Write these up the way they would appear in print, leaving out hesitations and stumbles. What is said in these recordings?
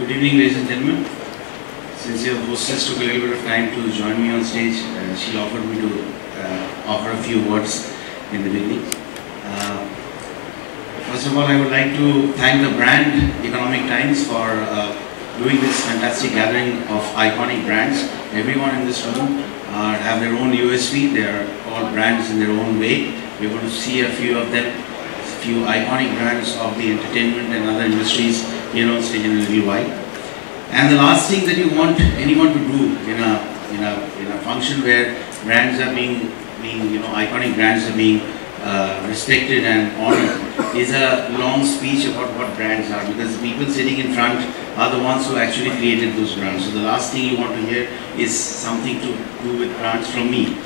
Good evening, ladies and gentlemen. Since your hostess took a little bit of time to join me on stage, she offered me to offer a few words in the beginning. First of all, I would like to thank the brand Economic Times for doing this fantastic gathering of iconic brands. Everyone in this room have their own USP. They are all brands in their own way. We're going to see a few of them, a few iconic brands of the entertainment and other industries here on stage in a little while. And the last thing that you want anyone to do in a function where brands are being iconic brands are being respected and honored is a long speech about what brands are, because the people sitting in front are the ones who actually created those brands. So the last thing you want to hear is something to do with brands from me.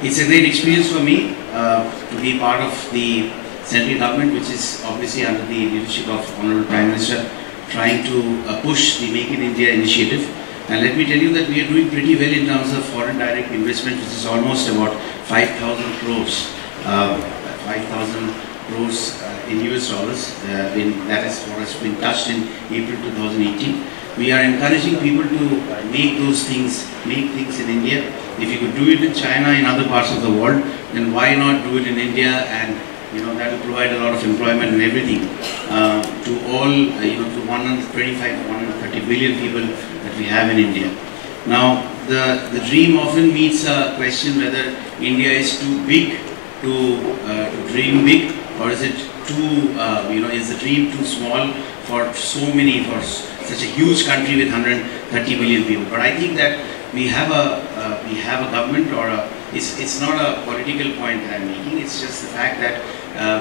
It's a great experience for me to be part of the central government, which is obviously under the leadership of Honorable Prime Minister, trying to push the Make in India initiative. And let me tell you that we are doing pretty well in terms of foreign direct investment, which is almost about 5,000 crores. 5,000 crores in US dollars. That is what has been touched in April 2018. We are encouraging people to make those things, make things in India. If you could do it in China, in other parts of the world, then why not do it in India? And that will provide a lot of employment and everything to all, to 125, 130 billion people that we have in India. Now, the dream often meets a question whether India is too big to dream big, or is it too, is the dream too small for such a huge country with 130 billion people? But I think that we have a government, or it's not a political point that I'm making. It's just the fact that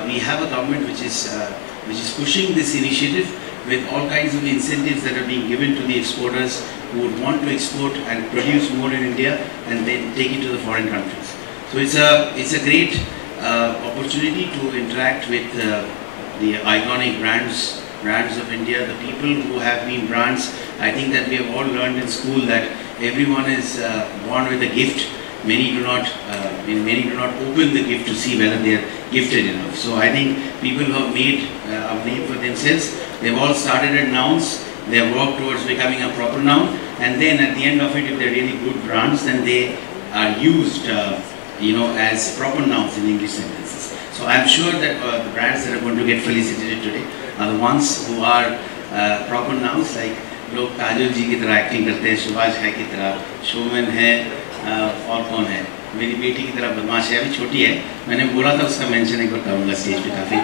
we have a government which is pushing this initiative with all kinds of incentives that are being given to the exporters who would want to export and produce more in India and then take it to the foreign countries. So it's a great opportunity to interact with the iconic brands of India, the people who have been brands. I think that we have all learned in school that everyone is born with a gift. Many do not open the gift to see whether they are gifted enough. So I think people who have made a name for themselves, they've all started at nouns, they have worked towards becoming a proper noun, and then at the end of it, if they're really good brands, then they are used as proper nouns in English sentences. So I'm sure that the brands that are going to get felicitated today are the ones who are proper nouns, like लोग काजल जी की तरह acting करते हैं, सुभाष है की तरह, showman है, और कौन है, मेरी बेटी की तरह बदमाश है, अभी छोटी है, मैंने बोला था उसका मेंशन एक बार करूँगा स्टेज पे, काफ़ी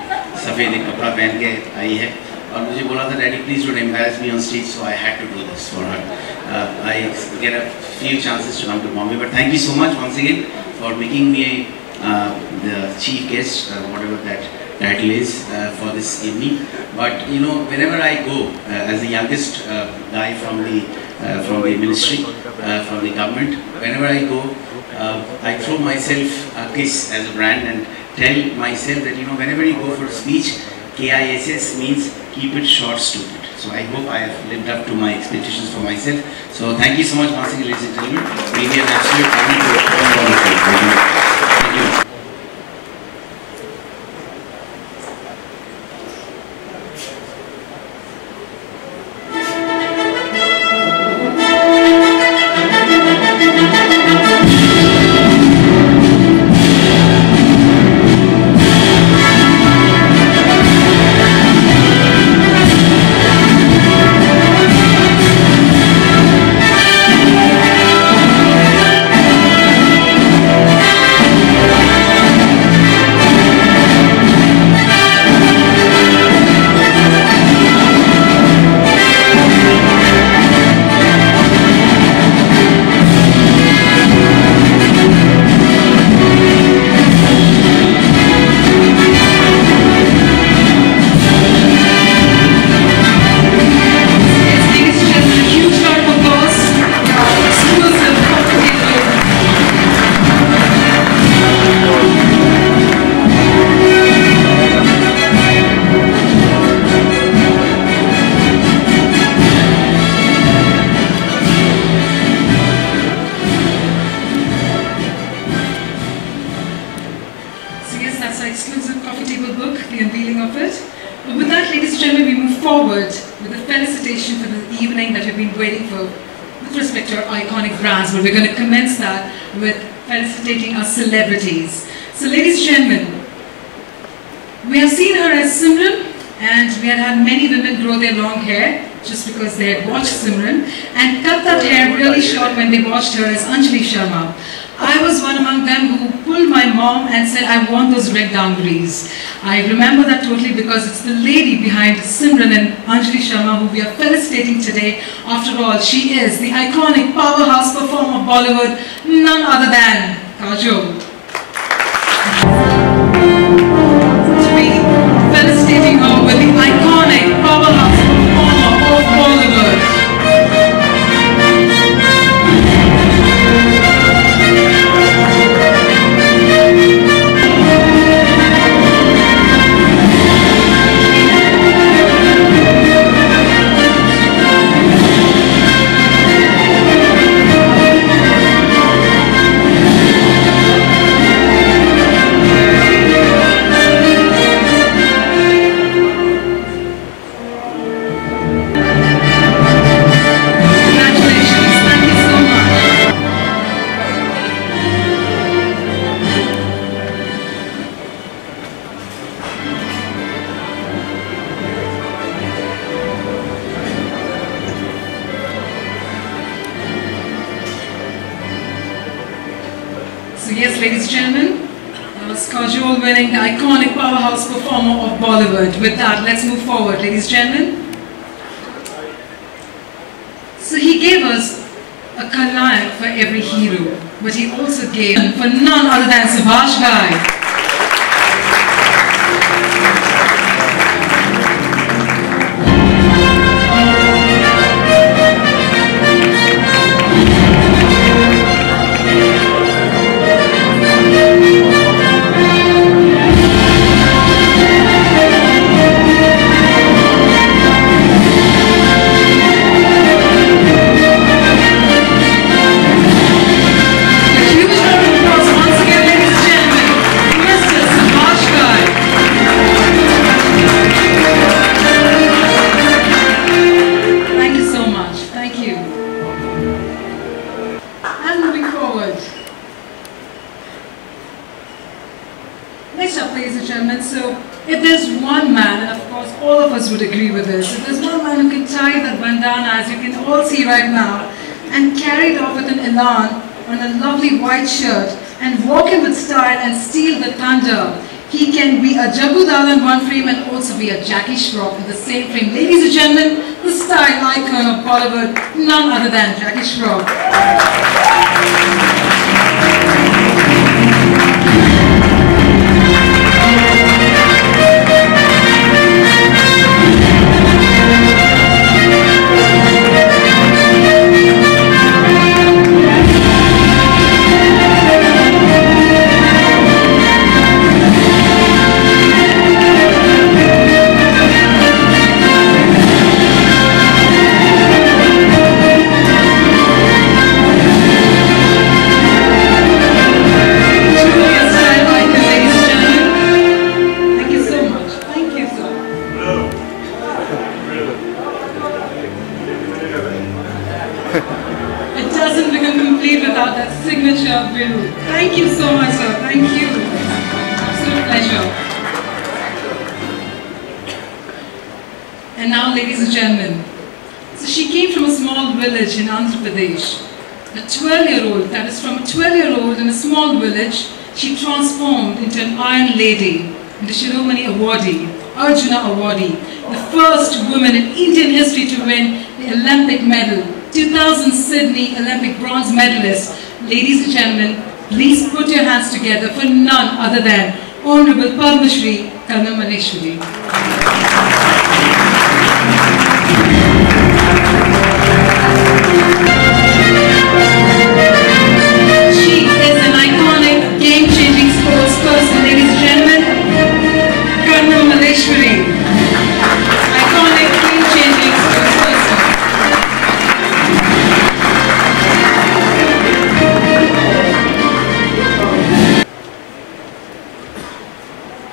सफ़ेद एक कपड़ा पहन के आई है और मुझे बोला था daddy please don't embarrass me on stage, so I had to do this for her. I get a few chances to come to Bombay, but thank you so much once again for making me the chief guest, whatever that title is, for this evening. But whenever I go as the youngest guy from the ministry, from the government, whenever I go, I throw myself a kiss as a brand and tell myself that whenever you go for a speech, KISS means keep it short, stupid. So I hope I have lived up to my expectations for myself. So thank you so much once again, ladies and gentlemen. It will be an absolute honor to welcome all of you. Thank you. with a felicitation for the evening that we've been waiting for with respect to our iconic brands, but we're going to commence that with felicitating our celebrities. So ladies and gentlemen, we have seen her as Simran, and we had many women grow their long hair just because they had watched Simran and cut that hair really short when they watched her as Anjali Sharma. I was one among them who pulled my mom and said, I want those red danglis. I remember that totally because it's the lady behind Simran and Anjali Sharma who we are felicitating today. After all, she is the iconic powerhouse performer of Bollywood, none other than Kajol. To be felicitating her with the iconic powerhouse performer of Bollywood. So yes, ladies and gentlemen, that was Kajol winning the iconic powerhouse performer of Bollywood. With that, let's move forward, ladies and gentlemen. So he gave us a Kalayak for every hero, but he also gave for none other than Subhash Ghai. Next up, ladies and gentlemen, so if there's one man, and of course all of us would agree with this, if there's one man who can tie that bandana, as you can all see right now, and carry it off with an elan on a lovely white shirt, and walk in with style and steal the thunder, he can be a Jagu Dada in one frame and also be a Jackie Shroff in the same frame. Ladies and gentlemen, the style icon of Bollywood, none other than Jackie Shroff. It doesn't become complete without that signature bill. Thank you so much, sir. Thank you. Absolute pleasure. And now, ladies and gentlemen, so she came from a small village in Andhra Pradesh. A 12-year-old, that is from a 12-year-old in a small village, she transformed into an Iron Lady, into Shiromani Awardee, Arjuna Awardee, the first woman in Indian history to win the Olympic medal, 2000 Sydney Olympic bronze medalist. Ladies and gentlemen, please put your hands together for none other than Honorable Padma Shri Karnam Maleshwari. She is an iconic, game-changing sports person, ladies and gentlemen. Karnam Maleshwari. Iconic, game-changing sports person.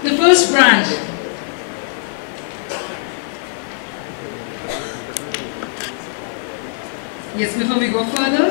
The first brand Yes, before we go further,